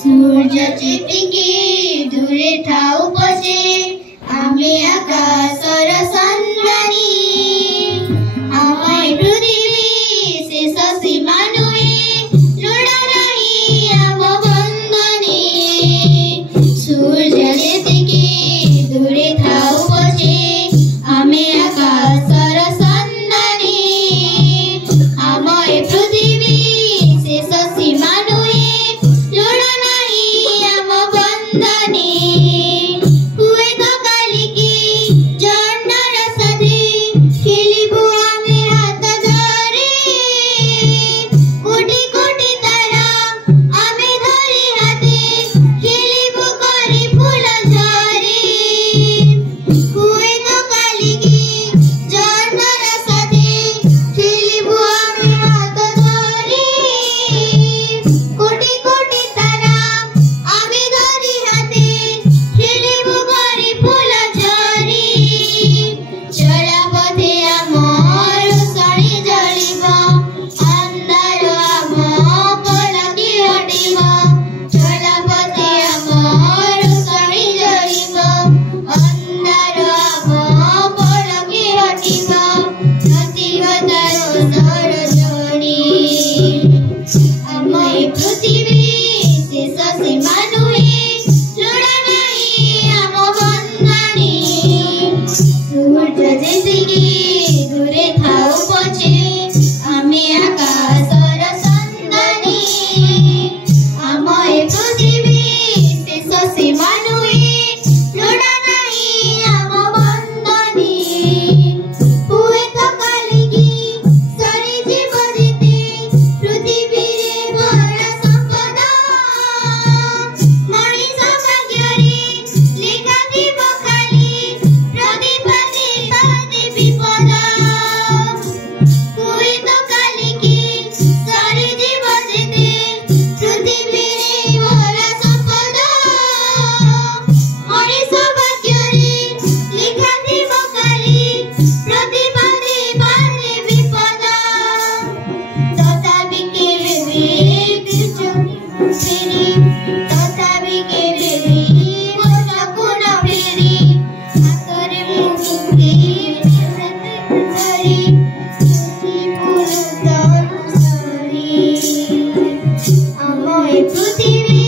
सूर्य जेतिकी दूरे थाउ पछे आमे आकाशर सन्धानी आमाय पृथ्वी शेष सीमा नुहे लोड़ा नाही आम बंधनी सूर्य जेतिकी दूरे थाउ पछे आमे आकाशर सन्धानी आमाय पृथ्वी शेष सीमा नुहे लोड़ा नाही आम बंधनी हुए तो कालिकी जन्नर साथी खेलिबु आमे हात धरी कोटी कोटी तारा आमे धरी हाते खेलिबु करी फूल झरी हुए तो कालिकी जन्नर साथी खेलिबु आमे हात धरी कोटी कोटी तारा आमे धरी हाते खेलिबु करी फूल झरी चला पथे आमर सणी जलिब अंधार आम पलकी हटिब चला पथे आमर सणी जलिब अंधार आम पलकी हटिब नसीबतारो सर जोड़ी आमाय पृथ्वी शेष सीमा नुहे लोड़ा नाही आम बंधनी सूर्य जेतिकी दूरे थाउ पछे आमे आकाशर सन्धानी आमाय पृथ्वी शेष सीमा नुहे लोड़ा नाही आम बंधनी हुए तो कालिकी सरी जीव जेते पृथ्वी रे भरा संपद मणिष भाग्यरे लेखा थिब खाली प्रतिपदे पदे विपद हुए तो कालिकी सरी जीव जेते पृथ्वी रे भरा संपद मणिष भाग्यरे लेखा थिब खाली प्रतिपदे पदे विपद तथापि केबे फेरि तथापि केबे बचकुन फेरि हातरे मुठे धरी फूल सरी आमाय पृथ्वी